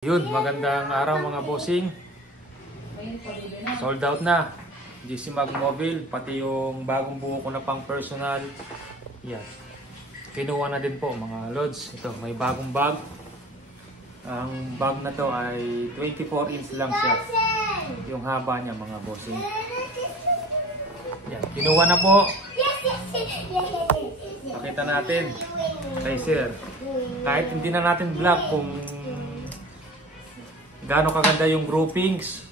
Yun, magandang araw mga bossing. Sold out na GC Mag Mobile, pati yung bagong buo ko na pang personal. Yan, kinuha na din po mga lods. Ito, may bagong bag. Ang bag na to ay 24 inch lang siya, yung haba niya mga bossing. Yan, kinuha na po. Pakita natin kay sir. Kahit hindi na natin vlog kung gaano kaganda yung groupings.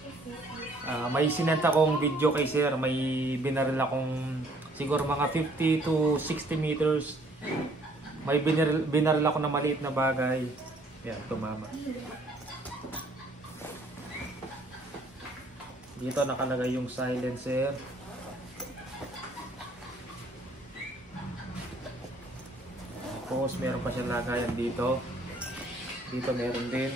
May sinenta kong video kay sir. May binaril akong siguro mga 50 to 60 meters. May binaril ako na maliit na bagay. Yan, tumama. Dito nakalagay yung silencer. Tapos meron pa siyang lagayan dito. Dito meron din.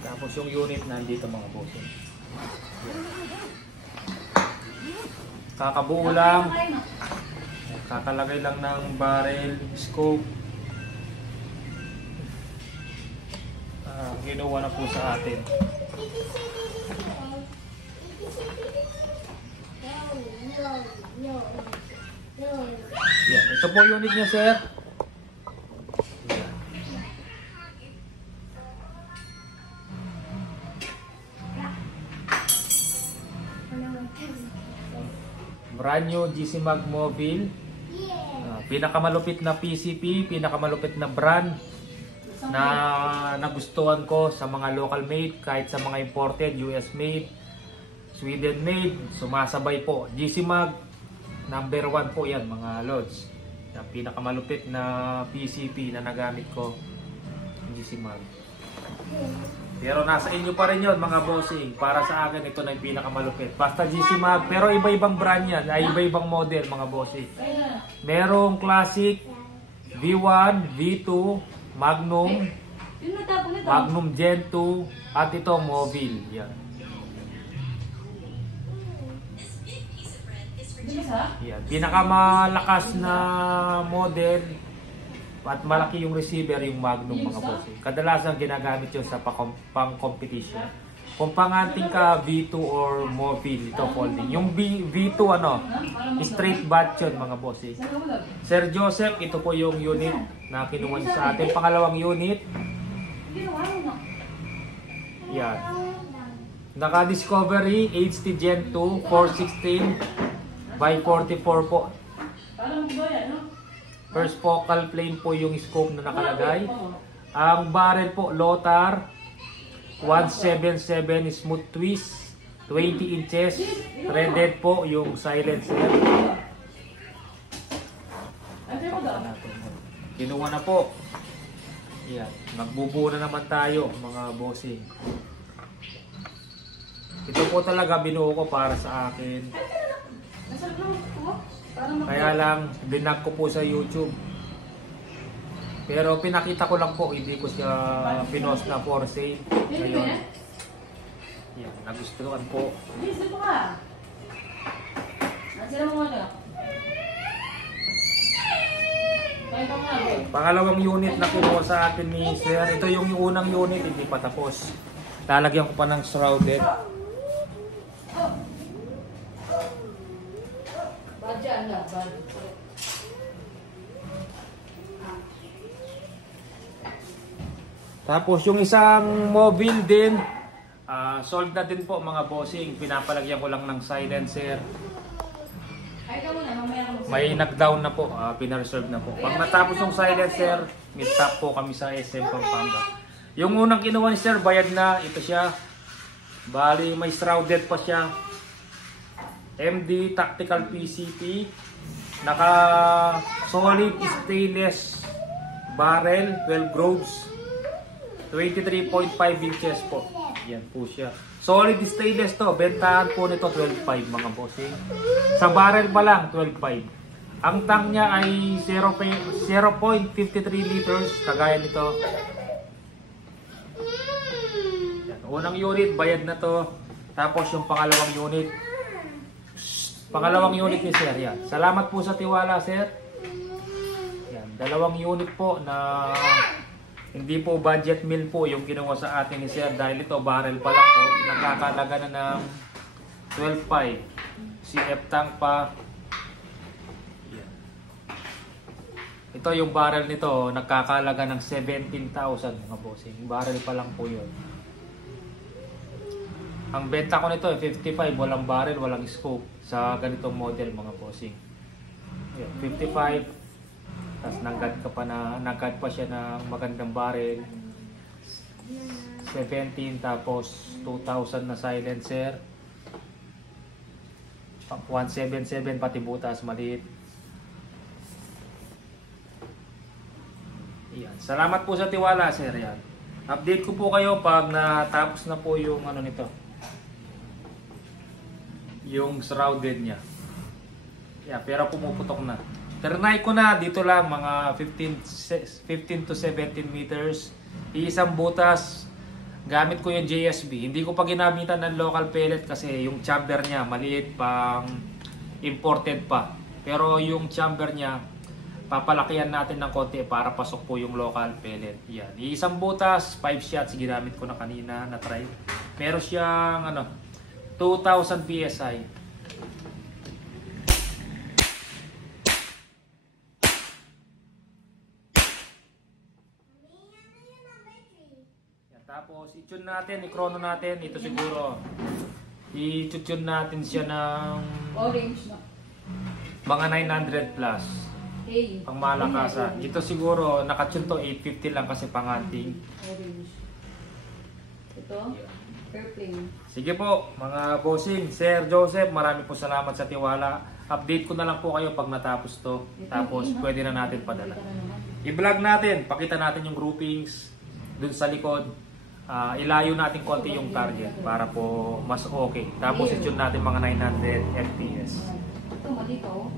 Tapos yung unit nandito mga bossing. Kakabuo lang. Kakalagay lang ng barrel, scope. Ginawa na po sa atin. Yan, ito po unit niya sir. Brand new GC Mag Mobile. Pinakamalupit na PCP, pinakamalupit na brand na nagustuhan ko sa mga local made, kahit sa mga imported, US made, Sweden made, sumasabay po. GC Mag number 1 po yan mga lods. Pinakamalupit na PCP na nagamit ko, GC Mag. Pero nasa inyo pa rin yun mga bossing. Para sa akin ito na yung pinakamalupit. Basta GC Mag. Pero iba-ibang brand yan. Ay iba-ibang model mga bossing. Merong Classic, V1, V2, Magnum, Magnum Gen 2, at ito Mobile. Yan. Yan. Pinakamalakas na model at malaki yung receiver, yung Magnum mga bossing. Kadalasan ginagamit yun sa pang-competition. Kung panganting ka V2 or Mobile, ito folding. Yung V2 ano, straight batch yun mga bossing. Sir Joseph, ito po yung unit na kinuha niya sa atin. Pangalawang unit. Yan. Naka-Discovery HD Gen 2 416 by 44 po. First focal plane po yung scope na nakalagay. Ang barrel po, Lothar 177 smooth twist, 20 inches. Threaded po yung silencer. Kinuha na po. Yan. Magbubuo na naman tayo mga bossing. Ito po talaga binuo ko para sa akin. Kaya lang, binag ko po sa YouTube. Pero pinakita ko lang po, hindi ko siya pinost na for sale. Ngayon, yan, nagustuhan po. Pangalawang unit na kinuha sa atin ni Sir. Ito yung unang unit, hindi pa tapos. Lalagyan ko pa ng shrouded. Tapos yung isang mobile din, sold na din po mga bossing. Pinapalagyan ko lang ng silencer. May knockdown na po, pinareserve na po. Pag natapos yung silencer, meet-up po kami sa SM Pampanga. Yung unang kinuha ni Sir, bayad na. Ito siya. Bali, may shrouded pa siya. MD Tactical PCP. Naka solid stainless barrel, 12 grooves, 23.5 inches po. Yan po siya. Solid stainless to. Bentahan po nito 12.5 mga bossing. Sa barrel pa lang 12.5. Ang tank niya ay 0.53 liters. Kagaya nito. Yan. Unang unit bayad na to. Tapos yung pangalawang unit, pangalawang unit ni Sir. Yan. Salamat po sa tiwala, Sir. Yan. Dalawang unit po na hindi po budget meal po yung ginawa sa atin ni Sir dahil ito barrel pa lang po. Nakakalaga na ng 12.5. CF tank pa. Yan. Ito yung barrel nito, nagkakalaga ng 17,000 mga bossing. Barrel pa lang po yun. Ang benta ko nito 55, walang barrel, walang scope sa ganitong model mga bossing. Yan, 55. Tapos nagad pa siya ng magandang barrel. 17 tapos 2,000 na silencer. 177 pati butas maliit. Yan. Salamat po sa tiwala, sir. Yan. Update ko po kayo pag natapos na po yung ano nito. Yung shrouded niya. Yeah, pero pumuputok na. Ternay ko na dito lang mga 15 to 17 meters. Iisang butas. Gamit ko yung JSB. Hindi ko pa ginamitan ng local pellet kasi yung chamber niya maliit, pang imported pa. Pero yung chamber niya papalakihan natin ng konti para pasok po yung local pellet. Yan. Iisang butas, 5 shots ginamit ko na kanina na try. Meron siyang 2,000 PSI. Tapos i-tune natin, i-chrono natin, ito siguro. I-tune natin siya ng orange na. Mga 900 plus. Hey. Pang malakasan. Ito siguro, nakatune to 850 lang kasi panganting. Orange. Ito, purple. Sige po, mga bossing. Sir Joseph, marami po salamat sa tiwala. Update ko na lang po kayo pag natapos to. Tapos pwede na natin padala. I-vlog natin, pakita natin yung groupings dun sa likod. Ilayo natin konti yung target para po mas okay. Tapos i-tune natin mga 900 FPS. Ito, dito,